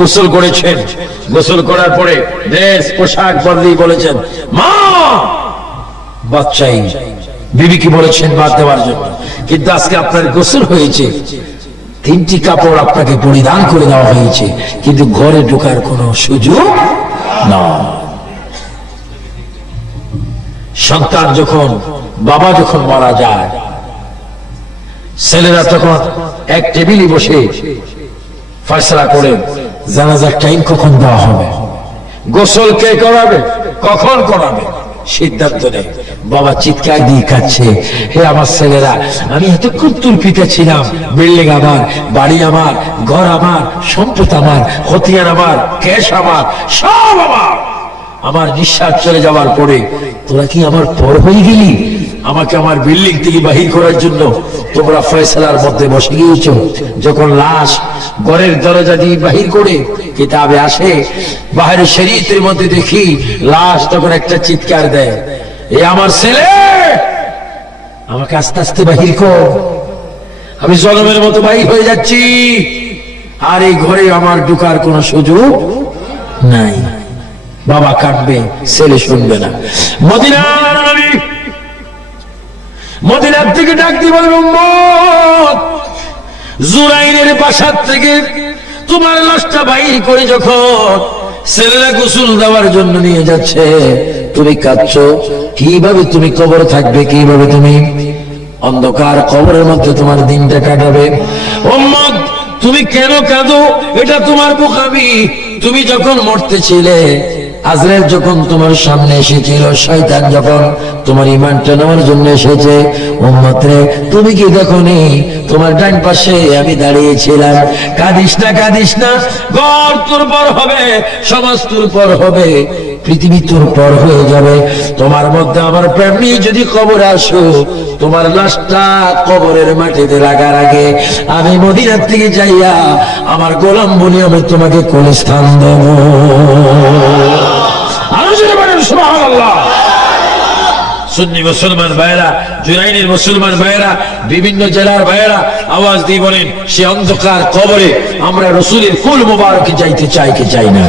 গোসল করেছেন, গোসল করার পরে ড্রেস পোশাক বদলি বলেছেন মা বাচ্চাই বিবিকে বলেছেন বাদ দেওয়ার জন্য, কিন্তু আজকে আপনার গোসল হয়েছে, তিনটি কাপড় আপনাকে পরিধান করে দেওয়া হয়েছে, কিন্তু ঘরে ঢোকার কোনো সুযোগ না। সন্তান যখন বাবা যখন মারা যায়, ছেলেরা তখন এক টেবিলে বসে ফয়সালা করে জানাজার টাইম কখন দেওয়া হবে, গোসল কে করাবে, কখন করাবে, সিদ্ধান্ত নেই। বাবা চিৎকার দিয়ে কাঁদছে, হে আমার ছেলেরা, আমি এতক্ষণ তুলপিতে ছিলাম, বিল্ডিং আমার, বাড়ি আমার, ঘর আমার, সম্পদ আমার, হতিয়ার আমার, ক্যাশ আমার, সব আমার, আমার নিঃশ্বাস চলে যাওয়ার পরে তোরা কি আমার পর হয়ে গেলি? আমাকে আমার বিল্ডিং থেকে বাহির করার জন্য তোমরা ফয়সালার মধ্যে বসে গিয়েছো। যখন লাশ ঘরের দরজা দিয়ে বাহির করে কিতাবে আসে, বাহিরে শরীয়তের মধ্যে দেখি লাশ তখন একটা চিৎকার দেয়, এ আমার ছেলে, আমাকে আস্তে আস্তে বাহির কর, আমি জনমের মতো বাহির হয়ে যাচ্ছি, আর এই ঘরে আমার ঢোকার কোনো সুযোগ নাই। বাবা কাঁদবে, ছেলে শুনবে না। মদিনার নবী মদিনার থেকে ডাক দিয়ে বলবে, উম্মত, জুরাইনের বাসার থেকে তোমার লাশটা বাইর করে যখন ছেলেরা গোসল দেওয়ার জন্য নিয়ে যাচ্ছে, তুমি কাঁদছো, কিভাবে তুমি কবর থাকবে, কিভাবে তুমি অন্ধকার কবরের মধ্যে তোমার দিনটা কাটাবে? উম্মত, তুমি কেন কাঁদো? এটা তোমার বোকামি। তুমি যখন মরতেছিলে, আজরাইল যখন তোমার সামনে এসেছিল, শয়তান যখন তোমার ঈমানটা নেওয়ার জন্য এসেছে, উম্মত রে, তুমি কি দেখোনি তোমার ডান পাশে আমি দাঁড়িয়েছিলাম? কাঁদিস না, কাঁদিস না, ঘর তোর পর হবে, সমাজ তোর পর হবে, পৃথিবী তোর পর হয়ে যাবে। তোমার মধ্যে আমার প্রেম নিয়ে যদি কবরে আসো, তোমার লাশটা কবরের মাটিতে লাগার আগে আমি মদিনার থেকে যাইয়া আমার গোলাম বলি আমি তোমাকে কোলে স্থান দেব। সুবহানাল্লাহ। সুন্নি মুসলমান ভাইয়েরা, জুরাইনের মুসলমান ভাইয়েরা, বিভিন্ন জেলার ভাইয়েরা আওয়াজ দিয়ে বলেন, সে অন্ধকার কবরে আমরা রাসূলের ফুল মোবারকে যাইতে চাই কি চাই না?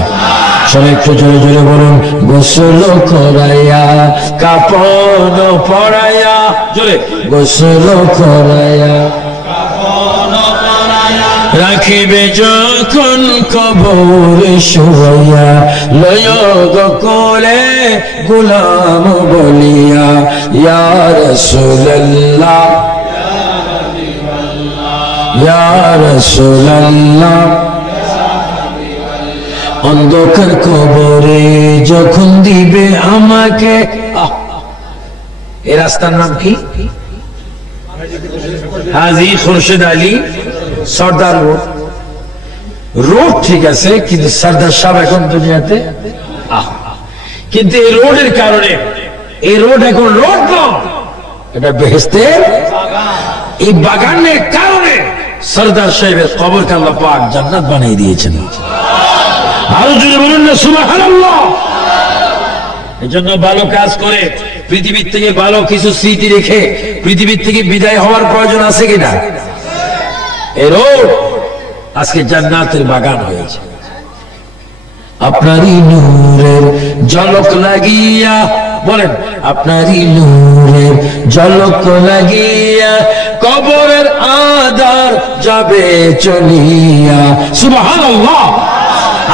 সবাই একটু জোরে জোরে বলুন, গোসল করাইয়া কাফন পরাইয়া, জোরে, গোসল করাইয়া রাখিবে যখন কবরে শুইয়া, লয় গো কোলে গোলাম বলিয়া, ইয়া রাসূলুল্লাহ, ইয়া রাসূলুল্লাহ। অন্ধকার কবরে যখন দিবে আমাকে, এই রাস্তার নাম কি? হাজী খুরশেদ আলী সর্দার রোড। রোড ঠিক আছে, কিন্তু সর্দার সাহেব এখন দুনিয়াতে, কিন্তু এই রোডের কারণে, এই রোড এখন রোড নয়, এটা বেহেশতের এই বাগানের কারণে সর্দার সাহেবের কবরকে আল্লাহ পাক জান্নাত বানিয়ে দিয়েছেন। আরো জোরে বলুন না সুবহানাল্লাহ। এজন্য ভালো কাজ করে পৃথিবীর থেকে ভালো কিছু স্মৃতি রেখে পৃথিবীর থেকে বিদায় হওয়ার প্রয়োজন আছে কিনা? এই রোড আজকে জান্নাতের বাগান হয়েছে। আপনারই নূরের ঝলক লাগিয়া, বলেন, আপনারই নূরের ঝলক লাগিয়া কবরের আধার যাবে চলিয়া। সুবহানাল্লাহ।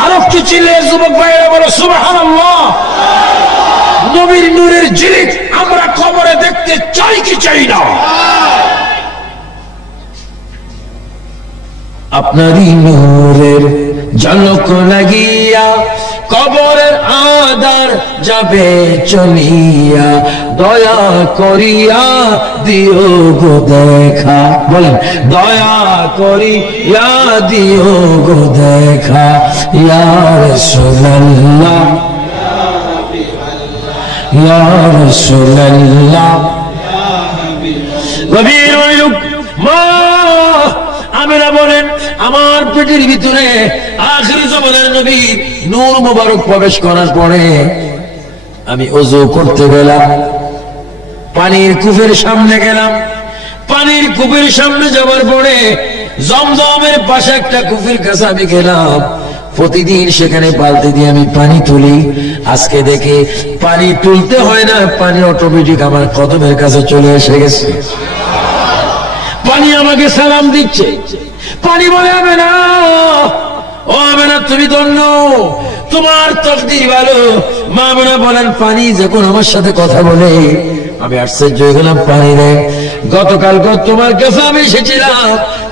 আর একটু চিল্লে যুবক ভাইরা বলো সুবহানাল্লাহ। নবীর নূরের ঝিলিক আমরা কবরে দেখতে চাই কি চাই না? আপনারই নূরের ঝলক লাগিয়া কবরের আধার যাবে চলিয়া, দয়া করিয়া দিও গো দেখা, বলেন, দয়া করিয়া দিও গো দেখা, ইয়া রাসূলুল্লাহ, ইয়া রাসূলুল্লাহ। গভীর মনোযোগ। মা আমেরা বলেন, আমার পেটের ভিতরে আখিরি জামানার নবী নূর মোবারক প্রবেশ করার পরে আমি ওযু করতে গেলাম, পানির কূপের সামনে গেলাম। পানির কূপের সামনে যাওয়ার পরে জমজমের পাশে একটা কূপের কাছে আমি গেলাম। প্রতিদিন সেখানে বালতি দিয়ে আমি পানি তুলি। আজকে দেখে পানি তুলতে হয় না, পানি অটোমেটিক আমার কদমের কাছে চলে এসে গেছে। পানি আমাকে সালাম দিচ্ছে। পানি বলে, আমেনা, ও আমেনা, তুমি ধন্য, তোমার তকদির ভালো। মা আমেনা বলেন, পানি যখন আমার সাথে কথা বলে আমি আশ্চর্য হয়ে গেলাম। পানি রে, গতকাল তোমার কাছে আমি এসেছিলাম,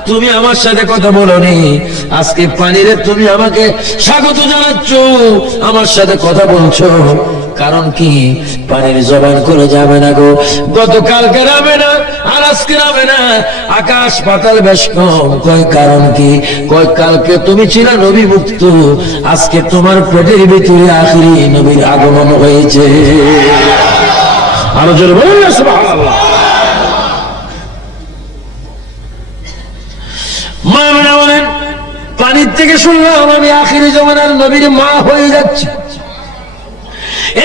তুমি আমার সাথে কথা বলোনি। আজকে পানি রে, তুমি আমাকে স্বাগত জানাচ্ছ, আমার সাথে কথা বলছো। কারণ কি? পানির জবান করে যাবে না গো। গতকালকে নামে না, আর আজকে নামে না, আকাশ পাতাল বেশ কম। কয় কারণ কি? কয় কালকে তুমি ছিল নবী মুক্ত, আজকে তোমার পেটের ভিতরে আখিরি নবীর আগমন হয়েছে। আরো জোরে বলুন না সুবহানাল্লাহ। মা আমেনা বলেন, পানির থেকে শুনলাম আমি আখিরি জামানার নবীর মা হয়ে যাচ্ছি।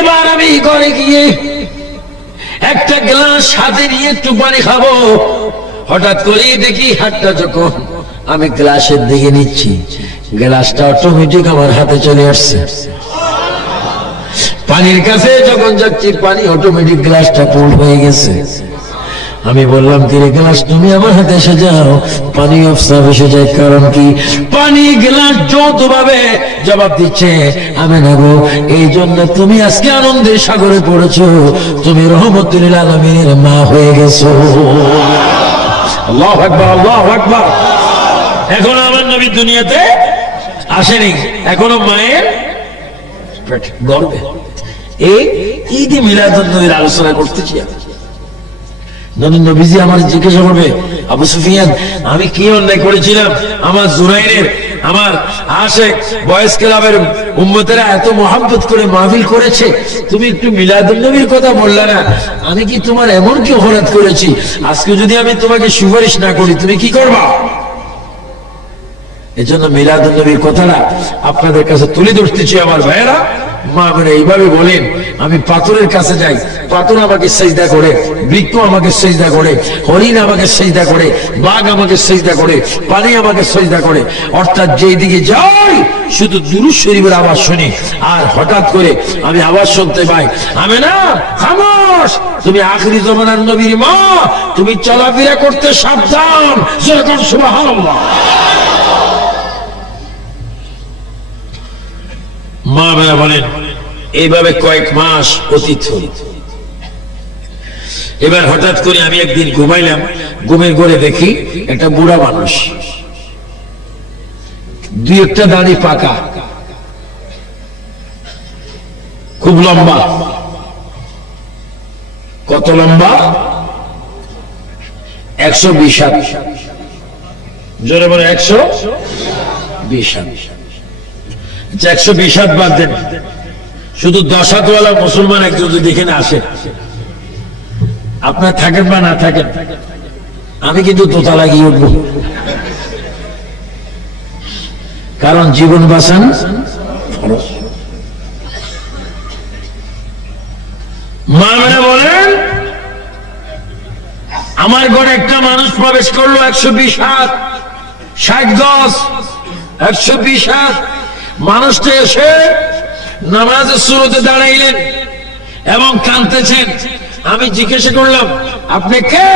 এবার আমি ঘরে গিয়ে একটা গ্লাস হাতে নিয়ে একটু পানি খাবো। হঠাৎ করে দেখি হাতটা যখন আমি গ্লাসের দিকে নিচ্ছি, গ্লাসটা অটোমেটিক আমার হাতে চলে আসছে। পানির কাছে যখন যাচ্ছি, পানি অটোমেটিক গ্লাসটা ফুল হয়ে গেছে। আমি বললাম, কিরে গ্লাস, তুমি আমার হাতে এসে যাও। পানি অফসার এসে যায়। কারণ কি? পানি গ্লাস যতভাবে জবাব দিচ্ছে, আমি না গো, এই জন্য তুমি আজকে আনন্দের সাগরে পড়েছো, তুমি রহমতুল আলামিনের মা হয়ে গেছো। আল্লাহু আকবার, আল্লাহু আকবার। এখনো আমার নবী দুনিয়াতে আসেনি, এখনো মায়ের গর্বে। এই ঈদে মিলাদুন নবীর আলোচনা করতেছি। নবীজি আমার জিজ্ঞাসা করবে, আবু সুফিয়ান, আমি কি অন্যায় করেছিলাম? আমার জুরাইরের, আমার আশেক বয়েস ক্লাবের উম্মতেরা এত মহব্বত করে মাহফিল করেছে, তুমি একটু মিলাদুন নবীর কথা বললে না। আমি কি তোমার এমন কি অপরাধ করেছি? আজকে যদি আমি তোমাকে সুপারিশ না করি, তুমি কি করবা? এজন্য মিলাদুন নবীর কথাটা আপনাদের কাছে তুলে ধরতেছি আমার ভাইয়েরা। মা আমেনা এইভাবে বলেন, আমি পাথরের কাছে যাই, পাথর আমাকে সিজদা করে, বৃক্ষ আমাকে সিজদা করে, হরিণ আমাকে সিজদা করে, বাঘ আমাকে সিজদা করে, পানি আমাকে সিজদা করে। অর্থাৎ যেই দিকে যাই শুধু দুরূদ শরীফের আওয়াজ শুনি। আর হঠাৎ করে আমি আওয়াজ শুনতে পাই, আমেনা খামোশ, তুমি আখিরি জামানার নবীর মা, তুমি চলাফেরা করতে সাবধান। সুবহানাল্লাহ। মা আমেনা বলেন, এইভাবে কয়েক মাস অতীত হল। এবার হঠাৎ করে আমি একদিন ঘুমাইলাম, ঘুমের ঘরে দেখি একটা বুড়া মানুষ, দুই একটা দাড়ি পাকা, খুব লম্বা। কত লম্বা? 120 হাত। জোরে বলে 120 হাত। 120 হাত বাদ দেন, শুধু 10 হাতওয়ালা মুসলমান একজন যদি এখানে আসে, আপনার থাকেন বা না থাকেন, আমি কিন্তু তোতা লাগিয়ে উঠবো। কারণ জীবন বাঁচান ফরজ। মা আমেনা বলেন, আমার ঘরে একটা মানুষ প্রবেশ করলো, 120 হাত, 60 গজ, 120 হাত। মানুষটা এসে নামাজের শুরুতে দাঁড়াইলেন এবং কাঁদতেছেন। আমি জিজ্ঞাসা করলাম, আপনি কে?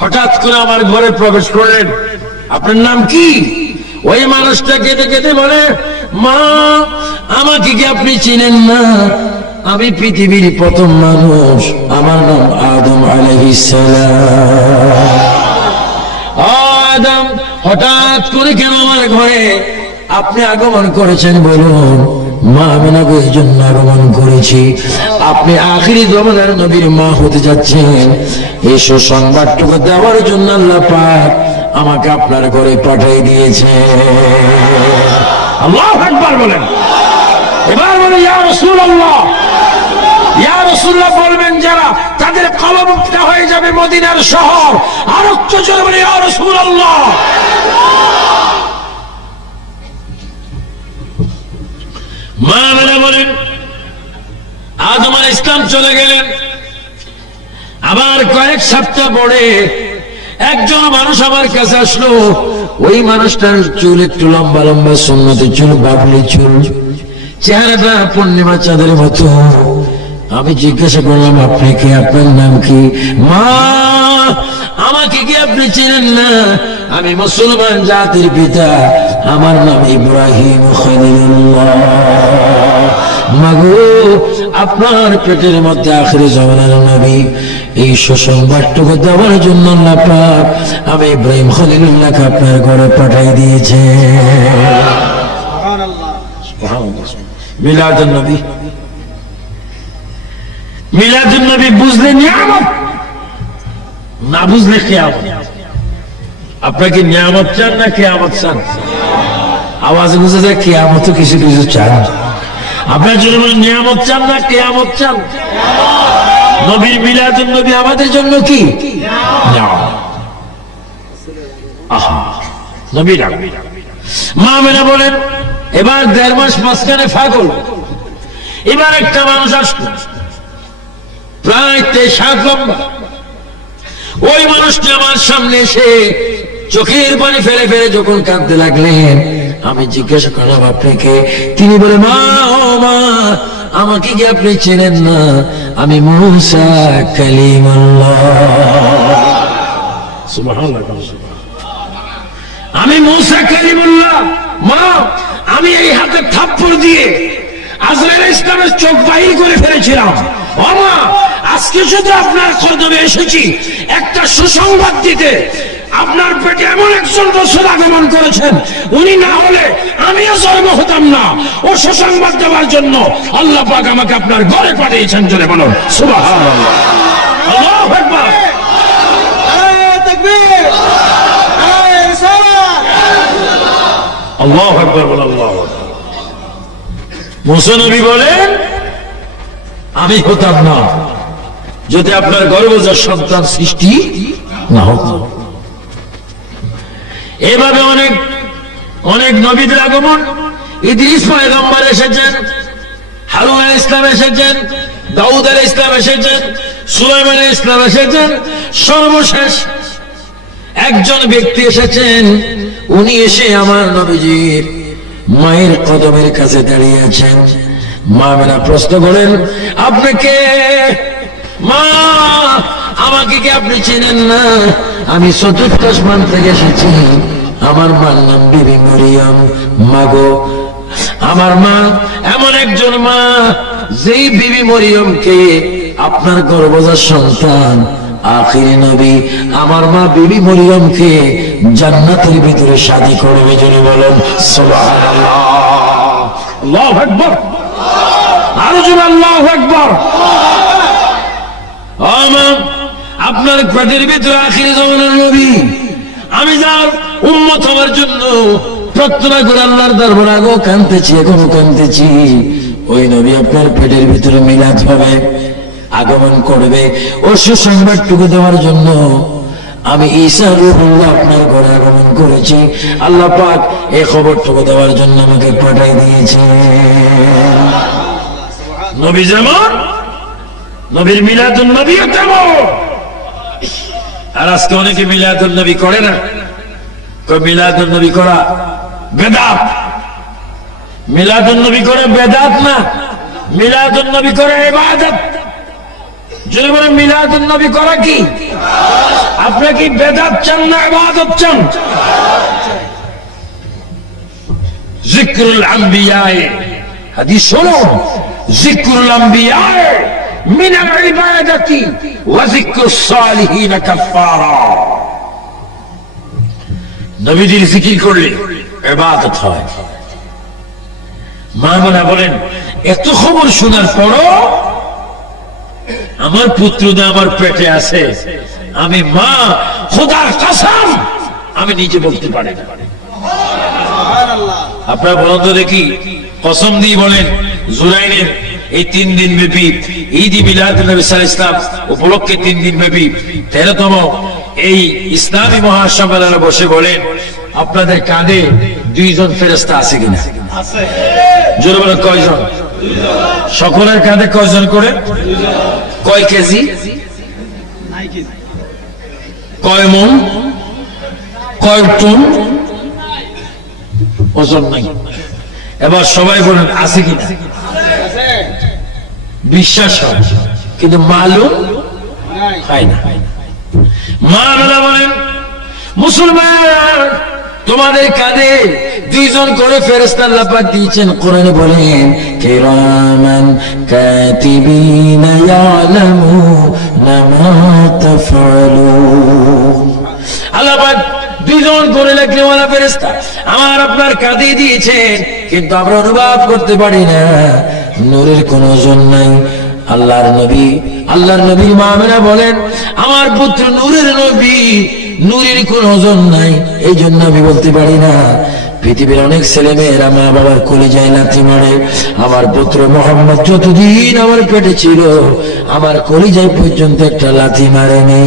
হঠাৎ করে আমার ঘরে প্রবেশ করলেন, আপনার নাম কি? ওই মানুষটা কেঁদে কেঁদে বলে, মা, আমাকে কি আপনি চিনেন না? আমি পৃথিবীর প্রথম মানুষ, আমার নাম আদম আলাইহিস সালাম। আদম, হঠাৎ করে কেন আমার ঘরে আপনি আগমন করেছেন বলুন? মা আমেনা গো, এই জন্য আগমন করেছি, আপনি আখিরি জামানার নবীর মা হতে যাচ্ছেন। এই সুসংবাদটুকু দেওয়ার জন্য আল্লাহ পাক আমাকে আপনার ঘরে পাঠিয়ে দিয়েছে। আল্লাহু আকবার বলেন। এবার বলে, ইয়া রাসূলুল্লাহ, ইয়া রাসূলুল্লাহ বলবেন যারা, তাদের কলবটা হয়ে যাবে মদিনার শহর। আর একটু জোরে বলে, ইয়া রাসূলুল্লাহ। মা আমেনা বলেন, আদম আলাইহিস সালাম চলে গেলেন। আবার কয়েক সপ্তাহ পরে একজন মানুষ আমার কাছে আসলো, ওই মানুষটার চুল একটু লম্বা লম্বা, সুন্নতের চুল, বাবলি চুল, চেহারাটা পূর্ণিমা চাঁদের মতো। আমি জিজ্ঞাসা করলাম, আপনি কি, আপনার নাম কি? মা, আমাকে কি আপনি চেনেন না? আমি মুসলমান জাতির পিতা, আমার নাম ইব্রাহিম খলিলুল্লাহ। মাগো, আপনার পেটের মধ্যে আখিরি জামানার নবী, এই সুসংবাদটুকু দেওয়ার জন্য আল্লাহ পাক আমি ইব্রাহিম খলিলুল্লাহকে আপনার ঘরে পাঠিয়ে দিয়েছে। মিলাদুন নবী, মিলাদুন নবী বুঝলে নিয়ামত, না বুঝলে কিয়ামত। আপনাকে নিয়ামত চান না কিয়ামত চান? আওয়াজ বুঝে যায় কিয়ামত কিছু কিছু চান। আপনার জন্য নিয়ামত চান না কিয়ামত চান? নবীর মিলাদুন নবী আমাদের জন্য কি? নবী ডাক। মা মেনা বলেন, এবার 1.5 মাস মাঝখানে ফাগল, এবার একটা মানুষ আসলো প্রায় 23 হাত লম্বা। ওই মানুষটি আমার সামনে এসে চোখের পানি ফেলে ফেলে যখন কাঁদতে লাগলেন, আমি জিজ্ঞাসা করলাম, আপনি কে? তিনি বলে, মা, ও মা, আমাকে কি আপনি চেনেন না? আমি মূসা কালিমুল্লাহ। সুবহানাল্লাহ, আমি মূসা কালিমুল্লাহ। মা, আমি এই হাতে থাপ্পড় দিয়ে আজরাইল ইসলামের চোখ বাহির করে ফেলেছিলাম। ও মা, আজকে শুধু আপনার কদমে এসেছি একটা সুসংবাদ দিতে। আপনার পেটে এমন একজন রসূল আগমন করেছেন, উনি না হলে আমিও জন্ম হতাম না। ও সুসংবাদ দেওয়ার জন্য আল্লাহ পাক আমাকে আপনার ঘরে পাঠিয়েছেন। জোরে বলুন সুবহানাল্লাহ, আল্লাহু আকবার, নারে তাকবীর, নারে রিসালাত, আল্লাহু আকবার, আল্লাহু আকবার। মুসা নবী বলেন, আমি হতাম না যদি আপনার গর্ভজাত সন্তান সৃষ্টি না হতো। এভাবে অনেক অনেক নবীদের আগমন। ইদ্রিস পয়গম্বর এসেছেন, হারুন আলাইহিস ইসলাম এসেছেন, দাউদ আলাইহিস ইসলাম এসেছেন, সুলাইমান আলাইহিস ইসলাম এসেছেন। সর্বশেষ একজন ব্যক্তি এসেছেন, উনি এসে আমার নবীজির মায়ের কদমের কাছে দাঁড়িয়ে আছেন। মা মেনা প্রশ্ন করেন, আপনি কে? মা, আমাকে কি আপনি চেনেন না? আমি ৪র্থ আসমান থেকে এসেছি, আমার মার নাম বিবি মরিয়ম। মাগো, আমার মা এমন একজন মা, যেই বিবি মরিয়মকে আপনার গর্ভজাত সন্তান আখিরি নবী আমার মা বিবি মরিয়মকে জান্নাতের ভিতরে শাদী করবে। জোরে বলেন সুবহানাল্লাহ, আল্লাহু আকবার, আরো জোরে আল্লাহু আকবার। আপনার পেটের ভিতরে আখিরি জামানার নবী, আমি যার উম্মত হওয়ার জন্য প্রার্থনা করে আল্লাহর দরবারে আগেও কাঁদতেছি, এখনো কাঁদতেছি। ওই নবী আপনার পেটের ভিতরে মিলাদ হবে, আগমন করবে। ও সুসংবাদটুকু দেওয়ার জন্য আমি ঈসা রূহুল্লাহ আপনার ঘরে আগমন করেছি। আল্লাহ পাক এই খবরটুকু দেওয়ার জন্য আমাকে পাঠিয়ে দিয়েছে। নবী যেমন, নবীর মিলাদুন নবীও তেমন। আর আজকে অনেকে মিলাদুন নবী করে না। মিলাদুন নবী করা বেদাত। মিলাদুন নবী করে বেদাত না, মিলাদুন নবী করে ইবাদত। যদি বলেন মিলাদুন নবী করা কি? আপনি কি বেদাত চান না ইবাদত চান? যিকরুল আম্বিয়া, হাদিস শোনো, যিকরুল আম্বিয়া মিনাল ইবাদাতি ওয়া যিকরুস সালিহিন কাফারা। নবীজির জিকির করলে ইবাদত হয়। মা বোনা বলেন, এত খবর শোনার পরও আমার পুত্রদা আমার পেটে আছে, আমি মা খোদার কসম আমি নিজে বলতে পারি না। আপনারা বলুন তো দেখি, কসম দিয়ে বলেন, জুলাইনের এই 3 দিন ব্যাপী ঈদ মিলাদুন নবী সাল্লাল্লাহু আলাইহি ওয়াসাল্লাম উপলক্ষে 3 দিন ব্যাপী 13তম এই ইসলামী মহাসম্মেলনে বসে বলেন, আপনাদের কাঁধে 2 জন ফেরেশতা আছে কিনা? আছে। জোরে বলেন, কয়জন? 2 জন। সকলের কাঁধে কয়জন করে? 2 জন। কয় কেজি? কয় মন, কয় টন ওজন নাই। এবার সবাই বলেন আছে কিনা? বিশ্বাস হয় কিন্তু মালুম হয় না। মা বাবা বলেন মুসলমান তোমাদের কাঁধে দুইজন করে ফেরেশতা আল্লাহ পাক দিয়েছেন। কোরআনে বলেন কিরামান কাতিবিনা ইয়ালামুনা মা তাফআলুন। আল্লাহ পাক দুইজন করে লেখনেওয়ালা ফেরেশতা আমার আপনার কাঁধে দিয়েছেন, কিন্তু আমরা অনুভব করতে পারি না। নূরের কোনো ওজন নাই। আল্লাহর নবী মা আমেনা বলেন আমার পুত্র নূরের নবী, নূরের কোনো ওজন নাই, এই জন্য আমি বলতে পারি না। পৃথিবীর অনেক ছেলে মেয়েরা মা বাবার কলিজায় লাথি মারে, আমার পুত্র মোহাম্মদ যতদিন আমার পেটে ছিল আমার কলিজায় পর্যন্ত একটা লাথি মারেনি।